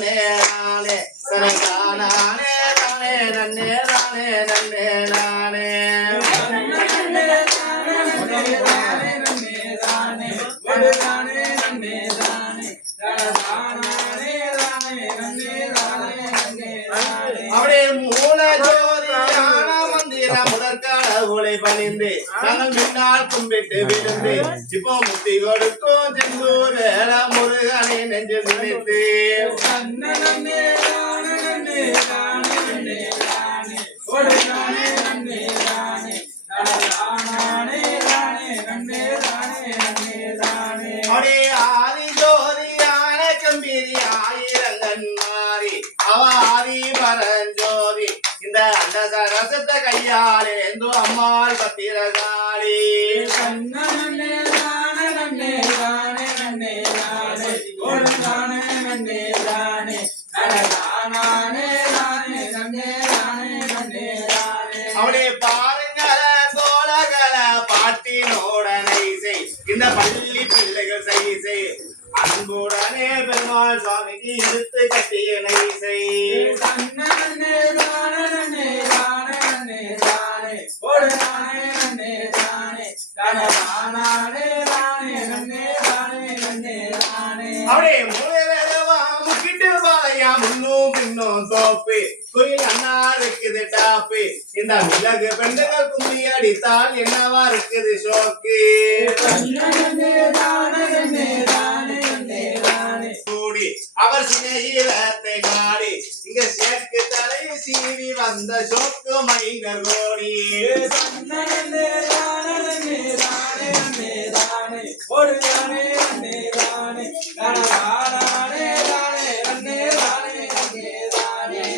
நன்னே நானே நானே நானே நன்னே நானே நன்னே நானே அப்படியே மூல ஜோதியான மந்திர முதற்கால பணிந்து நாங்கள் முன்னால் கும்பிட்டு விழுந்து இப்போ முத்தி கொடுக்கும் செந்தூர் வேள முருகனை நெஞ்சு நினைத்து அப்படியே ஆதி ஜோதியான கம்பீரி ஆயிரங்கன் மாறி அவ ஆதி பரஞ்சோதி இந்த அண்ட சரசத்த கையாலே எந்தோ அம்மாள் பத்திரகாளி அவளே பாருங்க கோலகல பாட்டினோட நைசை இந்த பள்ளி பிள்ளைகள் செய்சை அன்புடனே பெருமாள் சுவாமிக்கு இழுத்து கட்டிய நைசை அப்படியே முக்கிட்டு பாயா முன்னும் பின்னும் தோப்பு குயில் அண்ணா இருக்குது டாப்பு இந்த மிளகு பெண்கள் கும்பி அடித்தால் என்னவா இருக்குது ஷோக்கு கூடி அவர் சிநேகிதத்தை நாடி இங்க சேர்க்கு தலை சீவி வந்த ஷோக்கு மைனர் கோடி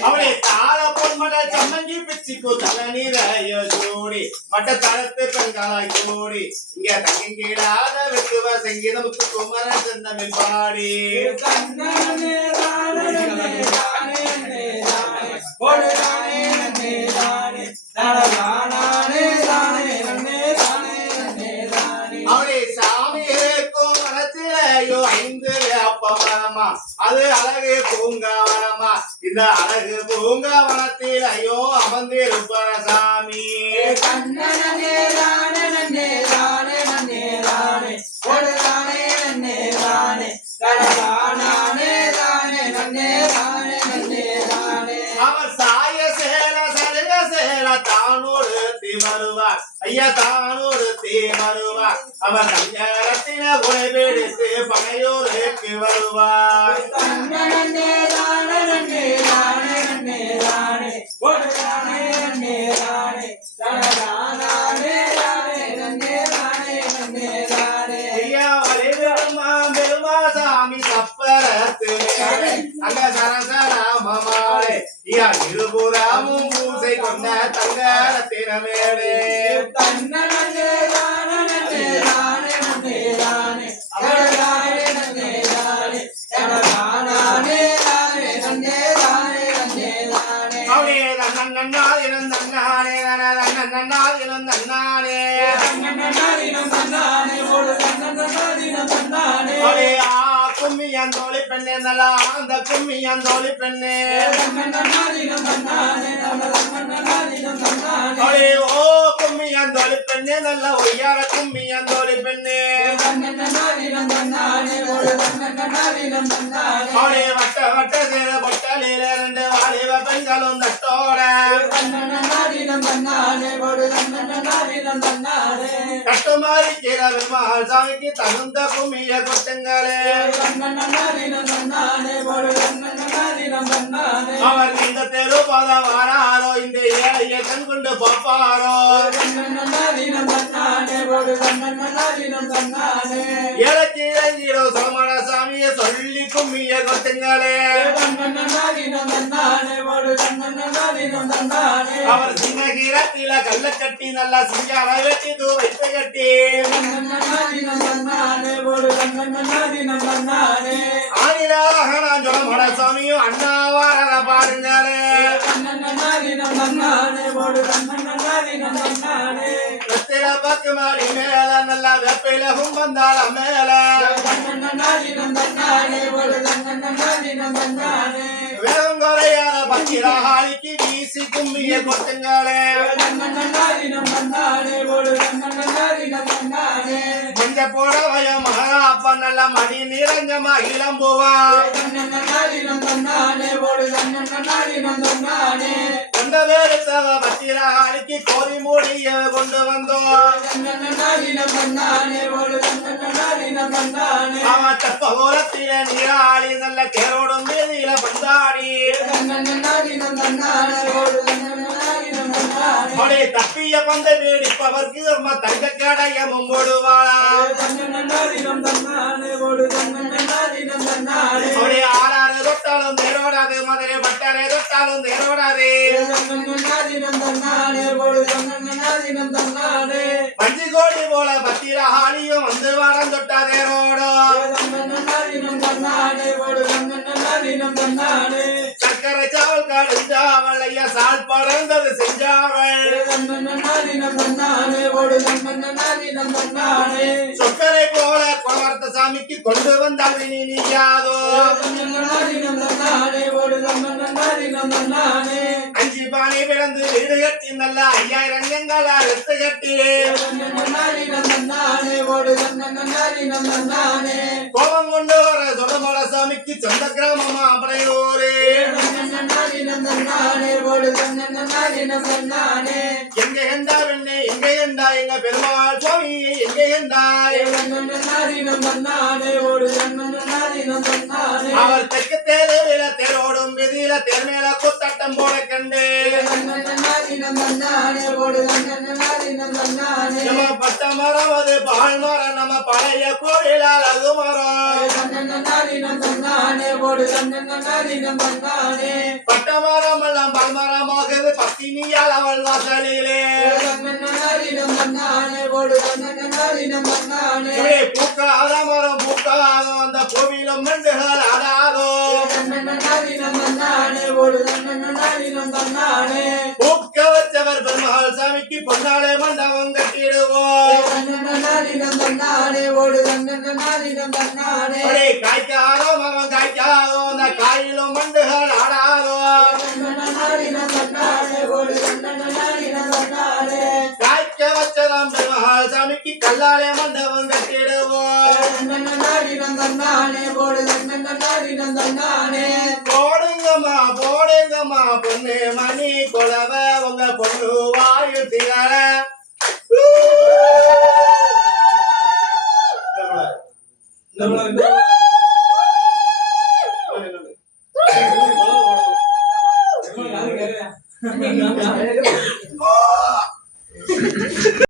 அவளை தாள பொன்மட சம்மங்கி பிச்சுக்கு தலை நீரையோ சூடி மட்ட தரத்து பெண்களாய் கூடி இங்க தங்கிடாத வெட்டுவ சங்கீதமுக்கு குமரன் செந்தமிழ் பாடி அவளை சாமி இருக்கும் மனத்திலேயோ 5 வேப்ப மரமா அது அழகு பூங்காவனமா இந்த அழகு பூங்காவனத்தில் ஐயோ அமர்ந்திருப்பர சாமி அவர் சாய சேர சருக சேர தானோடு வருவார் ஐயா தானோடு வருவார் அவர் கல்யாணத்தின குறை பிடித்து பனையூருக்கு வருவார் சாமி தப்பரத்து அங்க சரசராமமாளே இருபுறமும் பூசை கொண்ட தங்கரத்தின மேலே கும்மியந்தோழி பெண்ணே நல்லா அந்த கும்மியந்தோழி பெண்ணே ஓ கும்மியந்தோழி பெண்ணே நல்ல ஒய்யார கும்மியந்தோழி பெண்ணே அவளே வட்ட வட்ட சேர பொட்டலில 2 வாலிப பெண்களும் தட்டோட கட்டுமாரி கீரவிமால் சாமிக்கு தகுந்த கும்மிய கொட்டுங்களே அவர் இந்த தெரு பாதம் வாராரோ இந்த ஏழையை கண் கொண்டு பார்ப்பாரோ ஏழைக்கு இறங்கிரோ சோமன சாமியை சொல்லி கும்மிய கொட்டுங்களே அவர் சிங்ககீரத்தில கல்ல கட்டி நல்லா சிங்கார வெட்டி வைத்து கட்டி ஆனிலாக நான் சொல்ல சாமியும் அண்ணாவார பாருங்களே தன்னானே போடு தன்னன்னாரி தன்னானே வெத்தில பக்கு மாடி மேல நல்லா வெப்பிலகும் வந்தாள மேல தன்னன்னாரி தன்னானே போடு தன்னன்னாரி தன்னானே வேகம் குறையாத பக்கிராளிக்கு வீசி கும்மிய கொட்டுங்களே தன்னன்னாரி தன்னானே போடு தன்னன்னாரி தன்னானே கொஞ்ச புடவைய மகாப்பா நல்ல மடி நிறஞ்சமா இளம்புவா தன்னன்னாரி தன்னானே போடு தன்னன்னாரி தன்னானே கொண்ட வேறுத்தவ பக்கிராளிக்கு கோரி மூடிய கொண்டு வந்தோம் தன்னன்னாரி தன்னானே போடு தன்னன்னாரி தன்னானே அவன் தப்பகோலத்தில நீராளி நல்ல தேரோடும் வீதியில பந்தாடி தன்னன்னாரி தன்னானே போடு தன்னன்னாரி தன்னானே அவளை தப்பிய பந்தை வேடிப்பவர்க்கு அம்மா தங்க கடையமும் போடுவாளா தன்னன்னாரி தன்னானே போடு தன்னன்னாரி தன்னானே அவளை ஆறாறு தொட்டாலும் தேரோடாது மதுரை பட்டரை தொட்டாலும் தேரோடாது தன்னன்னாரி தன்னானே போடு தன்னன்னாரி தன்னானே பஞ்சு கோடி போல பத்திரஹாலியும் வந்து வாரம் தொட்டா தேரோடும் தன்னன்னாரி தன்னானே போடு தன்னன்னாரி தன்னானே சக்கரை சாவல் கடுஞ்சாவல் ஐயா சால் பறந்தது செஞ்சாவல் தன்னன்னாரி தன்னானே போடு தன்னன்னாரி தன்னானே சொக்கரை போல குணவர்த்த சாமிக்கு கொண்டு வந்தால் நீயாதோ தன்னன்னாரி தன்னானே போடு தன்னன்னாரி தன்னானே அஞ்சு பானை பிளந்து வீடு கட்டி நல்ல 5000 எங்களா எடுத்து கட்டி தன்னன்னாரி தன்னானே போடு தன்னன்னாரி தன்னானே கோபம் கொண்டு வர சொடமல சாமிக்கு சொந்த கிராமமா அப்படியோரு தன்னன்னாரி தன்னானே போடு தன்னன்னாரி தன்னானே எங்க எண்டா வெண்ணே எங்க எண்டா எங்க பெருமாள் சுவாமி எங்க எண்டாய் தன்னன்னாரி தன்னானே போடு தன்னன்னாரி தன்னானே அவர் தெற்கு தேர்வில தேரோடும் விதியில தேர் மேல குத்தட்டம் போட கண்டு தன்னன்னாரி தன்னானே போடு தன்னன்னாரி தன்னானே நம்ம பட்ட மரம் அது பால் மரம் நம்ம பழைய கோயிலால் அது மரம் தன்னன்னாரி தன்னானே போடு தன்னன்னாரி தன்னானே பட்ட மரம் எல்லாம் பால் மரமாகுது பத்தினியால் அவள் வாசலிலே தன்னன்னாரி தன்னானே போடு தன்னன்னாரி தன்னானே இப்படி பூக்காத மரம் பூக்காத அந்த கோவிலும் மெண்டுகள் ஆடாதோ தன்னன்னாரி தன்னானே போடு தன்னன்னாரி தன்னானே பூக்க வச்சவர் பெருமாள் சாமிக்கு பொன்னாலே மண்டபம் கட்டிடுவோம் தன்னன்னாரி தன்னானே போடு தன்னன்னாரி தன்னானே அப்படி காய்க்காதோ மரம் காய்க்காதோ அந்த காயிலும் மண்டுகள் ஆடாதோ தன்னன்னாரி தன்னானே போடு தன்னன்னாரி தன்னானே காய்க்க வச்சதாம் பெருமாள் சாமிக்கு கல்லாலே மண்டபம் கட்டிடுவோம் தன்னன்னாரி தன்னானே போடு தன்னன்னாரி தன்னானே போடுங்கம்மா பொண்ணு மணி கொலவ உங்க பொண்ணு வாயு திகழ இந்த